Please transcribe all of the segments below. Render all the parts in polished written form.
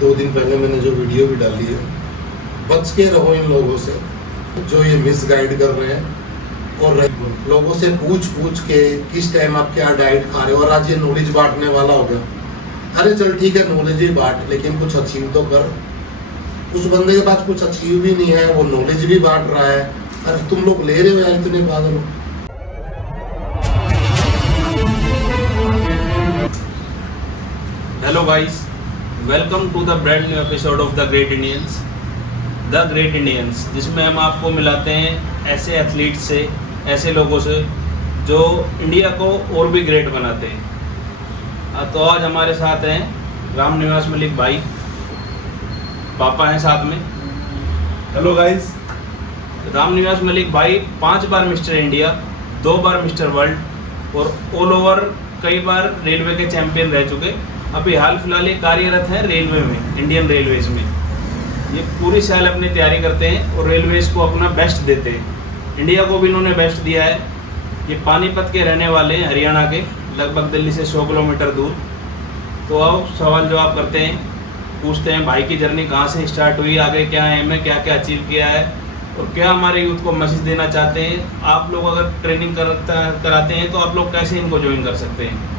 2 दिन पहले मैंने जो वीडियो भी डाली है, बच के रहो इन लोगों से जो ये मिसगाइड कर रहे हैं और लोगों से पूछ के किस टाइम आप क्या डाइट खा रहे हो। और आज ये नॉलेज बांटने वाला हो गया। अरे चल ठीक है, नॉलेज ही बांट, लेकिन कुछ अचीव तो कर। उस बंदे के पास कुछ अचीव भी नहीं है, वो नॉलेज भी बांट रहा है। अरे तुम लोग ले रहे हो यार, इतने पागल हो। Hello guys, welcome to the brand new episode of the great Indians, जिसमें हम आपको मिलाते हैं ऐसे एथलीट से, ऐसे लोगों से जो इंडिया को और भी ग्रेट बनाते हैं। तो आज हमारे साथ हैं राम निवास मलिक भाई, पापा हैं साथ में। Hello guys. राम निवास मलिक भाई 5 बार मिस्टर इंडिया, 2 बार मिस्टर वर्ल्ड और ऑल ओवर कई बार रेलवे के चैंपियन रह चुके। अभी हाल फिलहाल ये कार्यरत हैं रेलवे में, इंडियन रेलवेज में। ये पूरी साल अपनी तैयारी करते हैं और रेलवेज को अपना बेस्ट देते हैं। इंडिया को भी इन्होंने बेस्ट दिया है। ये पानीपत के रहने वाले हैं, हरियाणा के, लगभग दिल्ली से 100 किलोमीटर दूर। तो आओ सवाल जवाब करते हैं, पूछते हैं भाई की जर्नी कहाँ से स्टार्ट हुई, आगे क्या है, हमें क्या क्या अचीव किया है और क्या हमारे यूथ को मैसेज देना चाहते हैं। आप लोग अगर ट्रेनिंग कराते हैं तो आप लोग कैसे इनको ज्वाइन कर सकते हैं।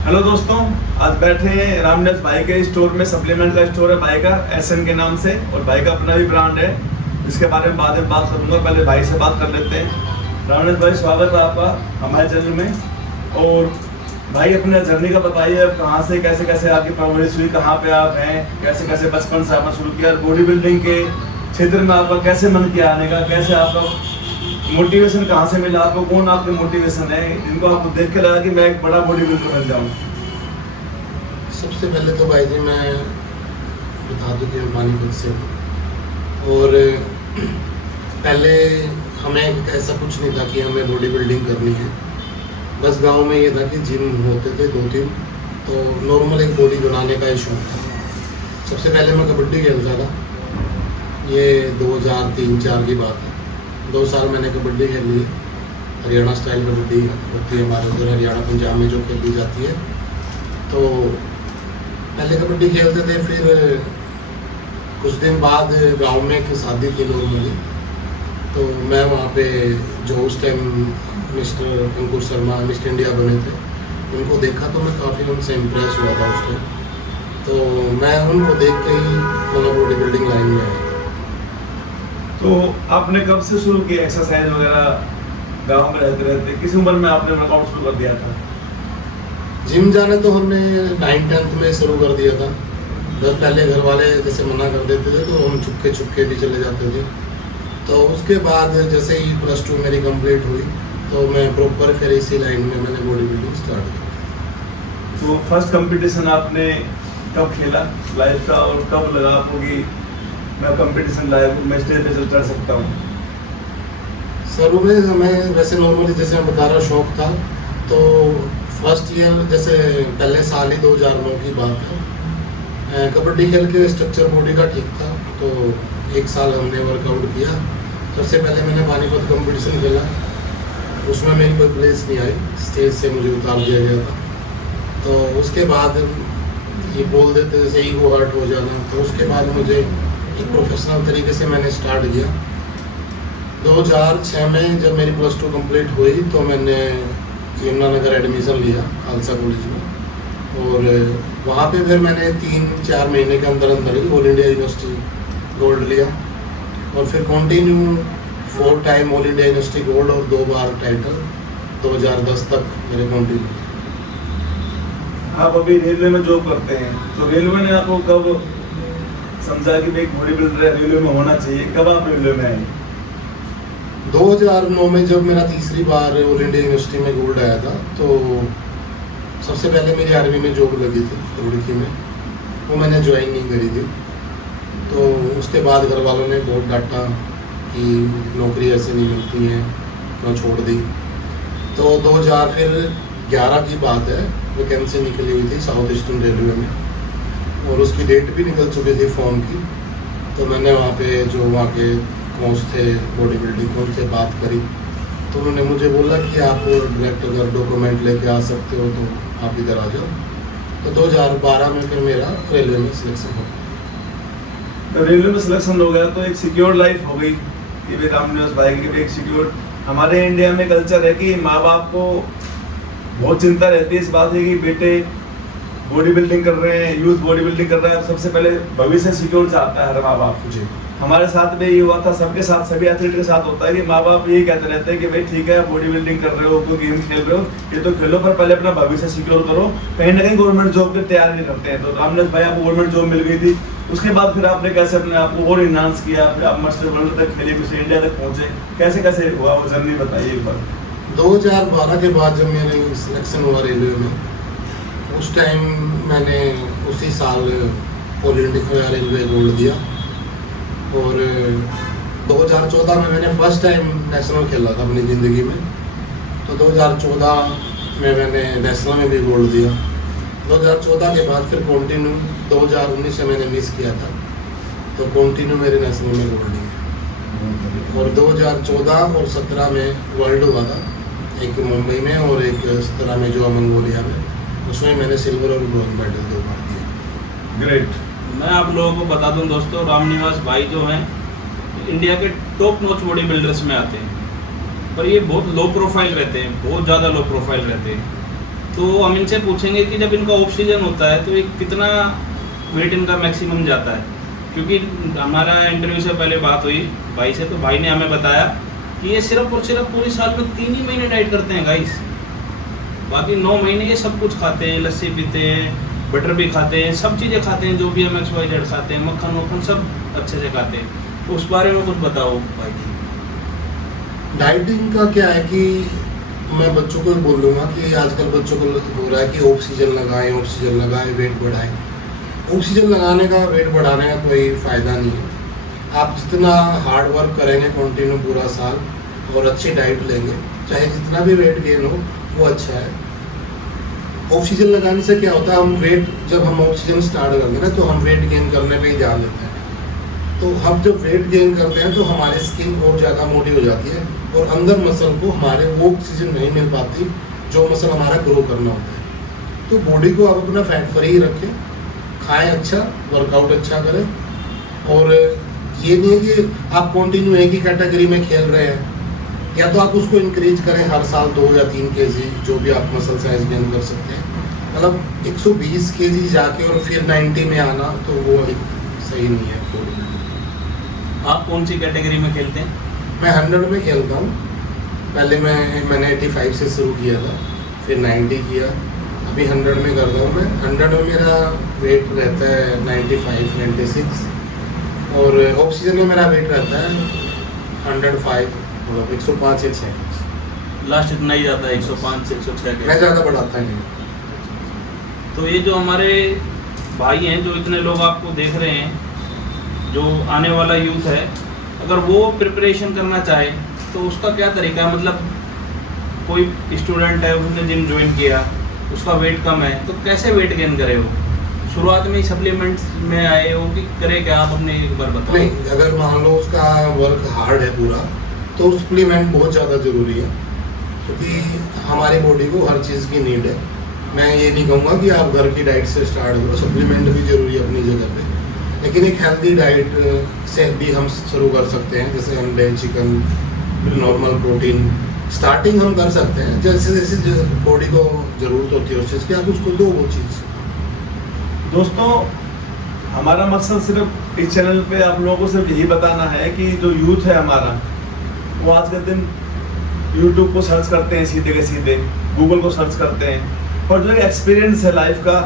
हेलो दोस्तों, आज बैठे हैं रामनिवास भाई के स्टोर में। सप्लीमेंट का स्टोर है भाई का, एसएन के नाम से, और भाई का अपना भी ब्रांड है, जिसके बारे में बाद में बात करूंगा। पहले भाई से बात कर लेते हैं। रामनिवास भाई, स्वागत है आपका हमारे चैनल में। और भाई अपने जर्नी का बताइए, कहाँ से कैसे कैसे आपकी परवरिश हुई, कहाँ पे आप हैं, कैसे कैसे बचपन से आपने शुरू किया, बॉडी बिल्डिंग के क्षेत्र में आपका कैसे मन किया आने का, कैसे आपका मोटिवेशन कहाँ से मिला, आपको कौन आपके मोटिवेशन है, जिनको आपको देख के लगा कि मैं एक बड़ा बॉडी बिल्डर बन जाऊँ। सबसे पहले तो भाई जी मैं बता दूं कि मैं पानीपत से हूँ। और पहले हमें ऐसा कुछ नहीं था कि हमें बॉडी बिल्डिंग करनी है। बस गांव में ये था कि जिम होते थे 2-3, तो नॉर्मल एक बॉडी बनाने का ही शौक था। सबसे पहले मैं कबड्डी खेलता था। ये 2003-4 की बात है। 2 साल मैंने कबड्डी खेली है। हरियाणा स्टाइल कबड्डी होती है हमारे उधर, हरियाणा पंजाब में जो खेली जाती है। तो पहले कबड्डी खेलते थे। फिर कुछ दिन बाद गांव में एक शादी थी नॉर्मली, तो मैं वहाँ पे जो उस टाइम मिस्टर अंकुर शर्मा मिस्टर इंडिया बने थे, उनको देखा तो मैं काफ़ी उनसे इम्प्रेस हुआ था उस टाइम। तो मैं उनको देख के ही मतलब बॉडी बिल्डिंग लाइन में आया। तो आपने कब से शुरू किया एक्सरसाइज वगैरह गाँव में रहते रहते, किस उम्र में आपने वर्कआउट शुरू कर दिया था? जिम जाने तो हमने 9th-10th में शुरू कर दिया था। बस पहले घर वाले जैसे मना कर देते थे तो हम छुपके भी चले जाते थे। तो उसके बाद जैसे ही +2 मेरी कंप्लीट हुई तो मैं प्रॉपर फिर इसी लाइन में मैंने बॉडी बिल्डिंग स्टार्ट की। तो फर्स्ट कंपटीशन आपने कब खेला लाइफ का, और कब लगा आपको कि मैं कंपटीशन लाइव मैं स्टेज पे चढ़ सकता हूँ? शुरू में हमें वैसे नॉर्मली जैसे मैं बता रहा शौक था। तो फर्स्ट ईयर जैसे पहले साल ही 2009 की बात है, कबड्डी खेल के स्ट्रक्चर बॉडी का ठीक था। तो 1 साल हमने वर्कआउट किया। सबसे पहले मैंने पानीपत कंपटीशन खेला, उसमें मेरी कोई प्लेस नहीं आई, स्टेज से मुझे उतार दिया गया था। तो उसके बाद ये बोल देते जैसे ईगो हर्ट हो जाना। तो उसके बाद मुझे एक प्रोफेशनल तरीके से मैंने स्टार्ट किया। 2006 में जब मेरी +2 कंप्लीट हुई तो मैंने यमुनानगर एडमिशन लिया खालसा कॉलेज में। और वहाँ पे फिर मैंने 3-4 महीने के अंदर ही ऑल इंडिया यूनिवर्सिटी गोल्ड लिया। और फिर continue 4 time all India university gold और 2 बार टाइटल 2010 तक मेरे कंटिन्यू। आप अभी रेलवे में जॉब करते हैं, तो रेलवे ने आपको कब समझा कि भाई बॉडी बिल्डर रेलवे में होना चाहिए, कब आप रेलवे में आए? 2009 में जब मेरा तीसरी बार ऑल इंडिया यूनिवर्सिटी में गोल्ड आया था, तो सबसे पहले मेरी आर्मी में जॉब लगी थी रुड़की में, वो मैंने ज्वाइन नहीं करी थी। तो उसके बाद घर वालों ने बहुत डांटा कि नौकरी ऐसे नहीं मिलती है, क्यों छोड़ दी। तो 2011 की बात है, वैकेंसी निकली हुई थी साउथ ईस्टर्न रेलवे में, और उसकी डेट भी निकल चुकी थी फॉर्म की। तो मैंने वहाँ पे जो वहाँ के कोच थे बॉडी बिल्डिंग के, उनसे बात करी। तो उन्होंने मुझे बोला कि आप डायरेक्ट अगर डॉक्यूमेंट लेके आ सकते हो तो आप इधर आ जाओ। तो 2012 में फिर मेरा रेलवे में सिलेक्शन हो गया। तो रेलवे में सिलेक्शन हो गया तो एक सिक्योर लाइफ हो गई कि भाई रामनिवास भाई की भी एक सिक्योर। हमारे इंडिया में कल्चर है कि माँ बाप को बहुत चिंता रहती है इस बात की कि बेटे बॉडी बिल्डिंग कर रहे हैं, यूथ बॉडी बिल्डिंग कर रहे हैं, सबसे पहले भविष्य सिक्योर चाहता है हर माँ बाप। जी। हमारे साथ भी ये हुआ था, सबके साथ, सभी एथलीट के साथ होता है कि माँ बाप यही कहते रहते हैं कि भाई ठीक है बॉडी बिल्डिंग कर रहे हो, कोई गेम खेल रहे हो, ये तो खेलो पर पहले अपना भविष्य सिक्योर करो। कहीं ना कहीं गवर्नमेंट जॉब के तैयार नहीं करते हैं। तो रामनिवास भाई आपको गवर्नमेंट जॉब मिल गई थी, उसके बाद फिर आपने कैसे अपने आप को और इन्हांस किया, फिर आप मास्टर वर्ल्ड तक खेले, फिर इंडिया तक पहुंचे, कैसे कैसे हुआ वो जर्नी बताइए एक बार। 2012 के बाद जब मेरी सिलेक्शन हुआ रेलवे में, उस टाइम मैंने उसी साल ऑल इंडिया रेलवे गोल्ड दिया। और 2014 में मैंने फर्स्ट टाइम नेशनल खेला था अपनी ज़िंदगी में। तो 2014 में मैंने नेशनल में भी गोल्ड दिया। 2014 के बाद फिर कंटिन्यू 2019 से मैंने मिस किया था, तो कंटिन्यू मेरे नेशनल में गोल्ड दिया। और 2014 और 17 में वर्ल्ड हुआ था, एक मुंबई में और एक 17 में जो मंगोलिया में, उसमें मैंने सिल्वर और ब्रॉन्ज मेडल 2 बार दिए। ग्रेट। मैं आप लोगों को बता दूं दोस्तों, रामनिवास भाई जो हैं इंडिया के टॉप नॉच बॉडी बिल्डर्स में आते हैं, पर ये बहुत लो प्रोफाइल रहते हैं, बहुत ज़्यादा लो प्रोफाइल रहते हैं। तो हम इनसे पूछेंगे कि जब इनका ऑफ सीजन होता है तो ये कितना वेट इनका मैक्सिमम जाता है, क्योंकि हमारा इंटरव्यू से पहले बात हुई भाई से, तो भाई ने हमें बताया कि ये सिर्फ और सिर्फ पूरे साल में 3 ही महीने डाइट करते हैं गाइस, बाकी 9 महीने ये सब कुछ खाते हैं, लस्सी पीते हैं, बटर भी खाते हैं, सब चीज़ें खाते हैं, जो भी हम XYZ खाते हैं, मक्खन वक्खन सब अच्छे से खाते हैं। तो उस बारे में कुछ बताओ भाई। डाइटिंग का क्या है कि मैं बच्चों को बोल दूंगा कि आजकल बच्चों को हो रहा है कि ऑक्सीजन लगाएं, वेट बढ़ाएं। ऑक्सीजन लगाने का, वेट बढ़ाने का कोई फ़ायदा नहीं है। आप जितना हार्ड वर्क करेंगे कंटिन्यू पूरा साल और अच्छी डाइट लेंगे, चाहे जितना भी वेट गेन हो वो अच्छा है। ऑक्सीजन लगाने से क्या होता है, हम वेट, जब हम ऑक्सीजन स्टार्ट करते हैं ना तो हम वेट गेन करने पे ही ध्यान देते हैं। तो हम जब वेट गेन करते हैं तो हमारी स्किन और ज़्यादा मोटी हो जाती है और अंदर मसल को हमारे वो ऑक्सीजन नहीं मिल पाती जो मसल हमारा ग्रो करना होता है। तो बॉडी को आप अपना फैट फ्री रखें, खाएं अच्छा, वर्कआउट अच्छा करें। और ये नहीं है कि आप कंटिन्यू एक ही कैटेगरी में खेल रहे हैं, या तो आप उसको इंक्रीज करें हर साल 2 या 3 kg, जो भी आप मसल साइज गेन कर सकते हैं। मतलब 120 kg जाके और फिर 90 में आना तो वो सही नहीं है। आप कौन सी कैटेगरी में खेलते हैं? मैं 100 में खेलता हूँ। पहले मैंने 85 से शुरू किया था, फिर 90 किया, अभी 100 में करता हूँ। मैं 100 में मेरा वेट रहता है 95, 96 और ऑक्सीजन में मेरा वेट रहता है 105, मतलब 105 से 6। लास्ट इतना ही जाता है 105 से 106 मैं ज़्यादा बढ़ाता नहीं। तो ये जो हमारे भाई हैं, जो इतने लोग आपको देख रहे हैं, जो आने वाला यूथ है, अगर वो प्रिपरेशन करना चाहे तो उसका क्या तरीका है? मतलब कोई स्टूडेंट है, उसने जिम ज्वाइन किया, उसका वेट कम है, तो कैसे वेट गेन करे वो? शुरुआत में ही सप्लीमेंट्स में आए हो कि करे क्या? आप अपने एक बार बताओ। नहीं, अगर मान लो उसका वर्क हार्ड है पूरा, तो सप्लीमेंट बहुत ज़्यादा ज़रूरी है, क्योंकि हमारी बॉडी को हर चीज़ की नीड है। मैं ये नहीं कहूँगा कि आप घर की डाइट से स्टार्ट करो, सप्लीमेंट भी ज़रूरी है अपनी जगह पे, लेकिन एक हेल्दी डाइट से भी हम शुरू कर सकते हैं, जैसे अंडे, चिकन, नॉर्मल प्रोटीन स्टार्टिंग हम कर सकते हैं। जैसे जैसे बॉडी को ज़रूरत होती है उस चीज़ की, आप उसको दो वो चीज़। दोस्तों, हमारा मकसद सिर्फ इस चैनल पे आप लोगों को सिर्फ यही बताना है कि जो यूथ है हमारा, वो आज के दिन यूट्यूब को सर्च करते हैं सीधे के सीधे, गूगल को सर्च करते हैं, और जो एक्सपीरियंस है लाइफ का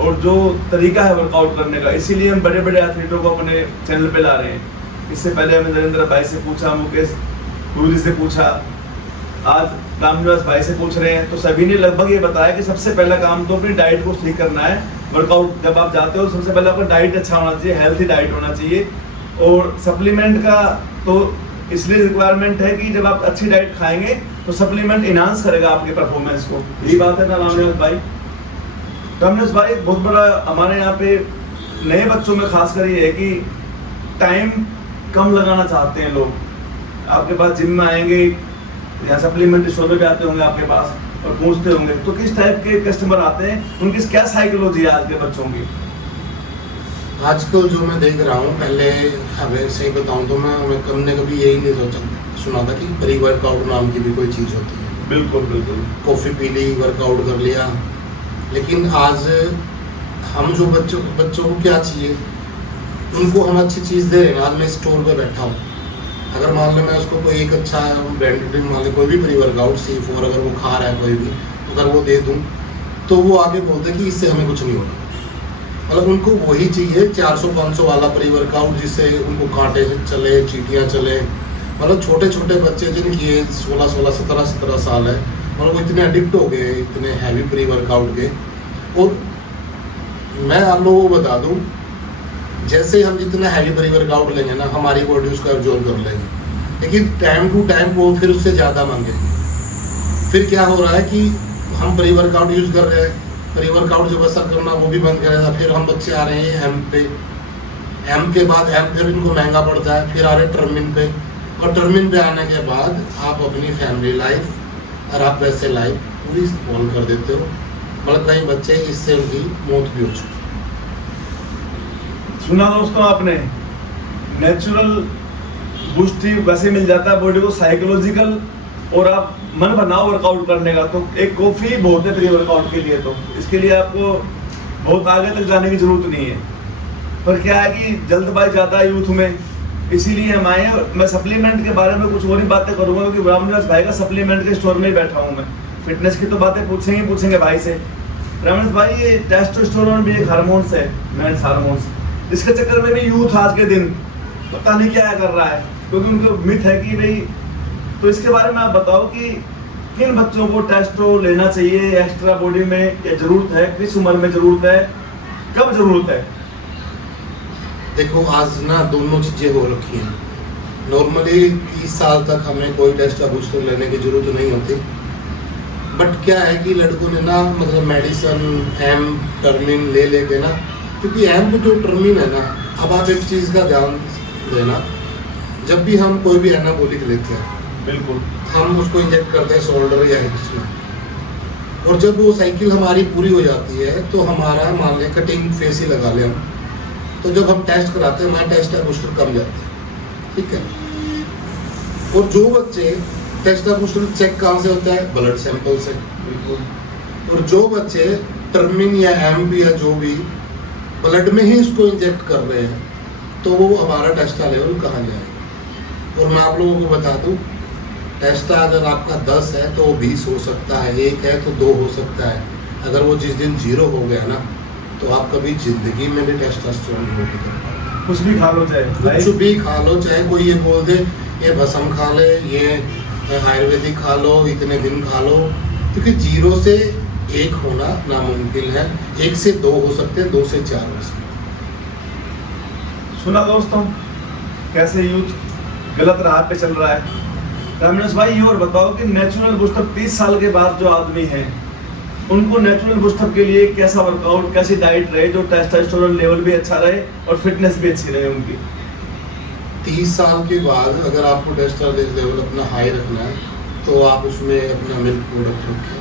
और जो तरीका है वर्कआउट करने का, इसीलिए हम बड़े बड़े एथलीटों को अपने चैनल पे ला रहे हैं। इससे पहले हमने नरेंद्र भाई से पूछा, मुकेश गुरु से पूछा, आज रामनिवास भाई से पूछ रहे हैं, तो सभी ने लगभग ये बताया कि सबसे पहला काम तो अपनी डाइट को ठीक करना है। वर्कआउट जब आप जाते हो, सबसे पहले आपका डाइट अच्छा होना चाहिए, हेल्थी डाइट होना चाहिए। और सप्लीमेंट का तो इसलिए रिक्वायरमेंट है कि जब आप अच्छी डाइट खाएंगे तो सप्लीमेंट इनहांस करेगा आपके परफॉर्मेंस को। यही बात है ना रामनिवास भाई? रामनिवास भाई, बहुत बड़ा हमारे यहाँ पे नए बच्चों में खासकर ये है कि टाइम कम लगाना चाहते हैं लोग। आपके पास जिम में आएंगे या सप्लीमेंट स्टोर पे भी आते होंगे आपके पास, और पूछते होंगे तो किस टाइप के कस्टमर आते हैं, उनकी क्या साइकोलॉजी है आज के बच्चों की? आजकल जो मैं देख रहा हूँ, पहले हमें सही बताऊँ तो मैं कभी यही नहीं सुना था कि प्री वर्कआउट नाम की भी कोई चीज़ होती है। बिल्कुल बिल्कुल। कॉफ़ी पी ली, वर्कआउट कर लिया, लेकिन आज हम जो बच्चों को क्या चाहिए, उनको हम अच्छी चीज़ दे रहे हैं। आज मैं स्टोर पे बैठा हूँ, अगर मान लो मैं उसको कोई एक अच्छा ब्रांडेड मान लो कोई भी प्री वर्कआउट C4 अगर वो खा रहा है कोई भी, तो अगर वो दे दूँ तो वो आगे बोलते हैं कि इससे हमें कुछ नहीं होगा। मतलब उनको वही चाहिए 400-500 वाला प्री वर्कआउट जिससे उनको कांटे चले, चींटियाँ चले। मतलब छोटे छोटे बच्चे जिनकी एज 16, 17 साल है, मतलब वो इतने एडिक्ट हो गए इतने हैवी प्री वर्कआउट के। और मैं आप लोगों को बता दूं, जैसे हम जितना हैवी प्री वर्कआउट लेंगे ना, हमारी बॉडी उसको एब्जॉर्ब कर लेगी, लेकिन टाइम टू टाइम वो फिर उससे ज़्यादा मांगेगी। फिर क्या हो रहा है कि हम प्री वर्कआउट यूज़ कर रहे हैं, प्री वर्कआउट जो असर करना वो भी बंद करेगा। फिर हम बच्चे आ रहे हैं एम पे, एम के बाद एम फिर इनको महंगा पड़ता है, फिर आ रहे टर्मिन पे, और टर्मिन पे आने के बाद आप अपनी फैमिली लाइफ और आप वैसे लाइफ पूरी स्पॉइल कर देते हो। मतलब कई बच्चे इससे उनकी मौत भी हो चुकी। सुना दोस्तों आपने, नेचुरल बूस्टिव वैसे मिल जाता है बॉडी को, साइकोलॉजिकल, और आप मन बनाओ वर्कआउट करने का तो एक कॉफ़ी बहुत है प्री वर्कआउट के लिए। तो इसके लिए आपको बहुत आगे तक जाने की जरूरत नहीं है। पर क्या है कि जल्दबाजी ज़्यादा है यूथ में, इसीलिए हम आए हैं। मैं सप्लीमेंट के बारे में कुछ और ही बातें करूँगा, क्योंकि रामनिवास भाई का सप्लीमेंट के स्टोर में ही बैठा हूँ मैं। फिटनेस की तो बातें पूछेंगे भाई से। रामनिवास भाई, ये टेस्टोस्टेरोन भी एक हार्मोन्स है, मेंस हार्मोन्स, इसके चक्कर में भी यूथ आज के दिन पता नहीं क्या कर रहा है, क्योंकि उनको मिथ है कि भाई। तो इसके बारे में आप बताओ कि किन बच्चों को टेस्टो लेना चाहिए एक्स्ट्रा बॉडी में, या जरूरत है, किस उम्र में जरूरत है, कब जरूरत है? देखो आज ना दोनों चीज़ें हो रखी हैं। नॉर्मली 30 साल तक हमें कोई टेस्टा बूस्टर लेने की जरूरत नहीं होती, बट क्या है कि लड़कों ने ना मतलब मेडिसन एम टर्मिन ले लेके ना, क्योंकि एम जो टर्मिन है ना, अब आप एक चीज़ का ध्यान देना, जब भी हम कोई भी एनाबॉलिक लेते हैं, बिल्कुल, हम उसको इंजेक्ट करते हैं शोल्डर या हिप्स में, और जब वो साइकिल हमारी पूरी हो जाती है तो हमारा मान लें कटिंग फेस ही लगा लें हम, तो जब हम टेस्ट कराते हैं हमारा टेस्ट बूस्टर कम जाते हैं, ठीक है। और जो बच्चे टेस्ट बूस्टर चेक कहाँ से होता है, ब्लड सैंपल से, बिल्कुल। और जो बच्चे टर्मिन या एम या जो भी ब्लड में ही इसको इंजेक्ट कर रहे हैं, तो वो हमारा टेस्टा लेवल कहाँ जाएगा। और मैं आप लोगों को बता दूं, टेस्टा अगर आपका 10 है तो 20 हो सकता है, 1 है तो 2 हो सकता है। अगर वो जिस दिन 0 हो गया ना, तो आप कभी जिंदगी में भी टेस्टोस्टेरोन नहीं कर पाओगे। कुछ भी खा लो, चाहे कुछ भी खा लो, चाहे कोई ये बोल दे ये भस्म खा ले, ये आयुर्वेदिक खा लो, इतने दिन खा लो, क्योंकि 0 से 1 होना नामुमकिन है, 1 से 2 हो सकते हैं, 2 से 4 हो सकते हैं। सुना दोस्तों, कैसे यूथ गलत राह पे चल रहा है। रामनिवास भाई, ये और बताओ कि नेचुरल बूस्टअप 30 साल के बाद जो आदमी हैं, उनको नेचुरल बूस्टअप के लिए कैसा वर्कआउट, कैसी डाइट रहे जो टेस्टोस्टेरोन लेवल भी अच्छा रहे और फिटनेस भी अच्छी रहे उनकी? 30 साल के बाद अगर आपको टेस्टोस्टेरोन लेवल अपना हाई रखना है, तो आप उसमें अपना मिल्क प्रोडक्ट रखें।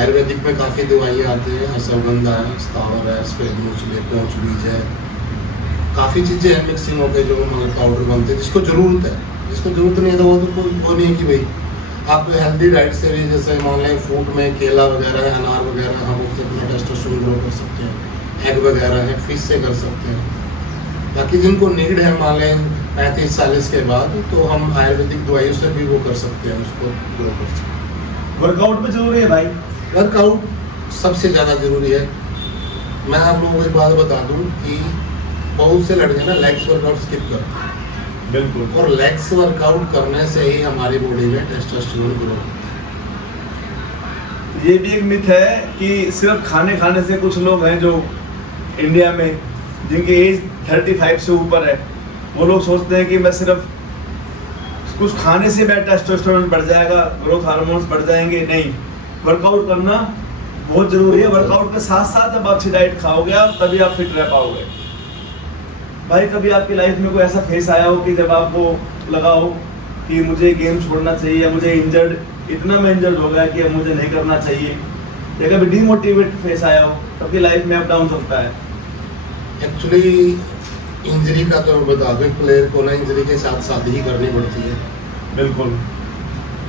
आयुर्वेदिक में काफ़ी दवाइयाँ आती हैं, अश्वगंधा है, स्थावर है, सफेद मूसली, पोंच बीज है, काफ़ी चीज़ें हैं मिक्सिंग होकर जो हमारे पाउडर बनते हैं, जिसको ज़रूरत है। जिसको ज़रूरत नहीं है तो वो नहीं है कि भाई आप हेल्दी डाइट से भी, जैसे मान लें फ्रूट में केला वगैरह है, अनार वगैरह, हम उससे अपना टेस्टोस्टेरोन ग्रो कर सकते हैं। एग वगैरह है, फिश से कर सकते हैं। बाकी जिनको नीड है मान लें 35-40 के बाद, तो हम आयुर्वेदिक दवाइयों से भी वो कर सकते हैं, उसको ग्रो कर सकते हैं। वर्कआउट भी जरूरी है भाई? वर्कआउट सबसे ज़्यादा ज़रूरी है। मैं आप लोगों को एक बात बता दूं कि बहुत से लड़के ना लेग्स वर्कआउट स्किप करते हैं, बिल्कुल, और लेग्स वर्कआउट करने से ही हमारी बॉडी में टेस्टोस्टेरोन ग्रो होता है। ये भी एक मिथ है कि सिर्फ खाने से कुछ लोग हैं जो इंडिया में जिनकी एज 35 से ऊपर है, वो लोग सोचते हैं कि मैं सिर्फ कुछ खाने से मेरा टेस्टोस्टेरोन बढ़ जाएगा, ग्रोथ हार्मोन्स बढ़ जाएंगे। नहीं, वर्कआउट करना बहुत ज़रूरी है। वर्कआउट के साथ साथ जब अच्छी डाइट खाओगे आप, तभी आप फिट रह पाओगे। भाई, कभी आपकी लाइफ में कोई ऐसा फेस आया हो कि जब आपको लगा हो कि मुझे गेम छोड़ना चाहिए, या मुझे इतना मैं इंजर्ड हो गया कि अब मुझे नहीं करना चाहिए, या कभी डिमोटिवेट फेस आया हो, सबकी लाइफ में अप डाउन होता है। एक्चुअली इंजरी का तो मैं बता दूं, प्लेयर को ना इंजरी के साथ शादी ही करनी पड़ती है। बिल्कुल।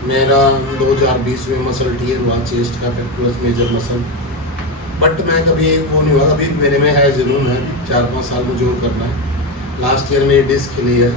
मेरा 2020 में मसल टीयर हुआ, चेस्ट का पेक्टोरस मेजर मसल, बट मैं कभी वो नहीं हुआ। अभी मेरे में है जुनून है, 4-5 साल में जो करना है। लास्ट ईयर में डिस्क हिली है।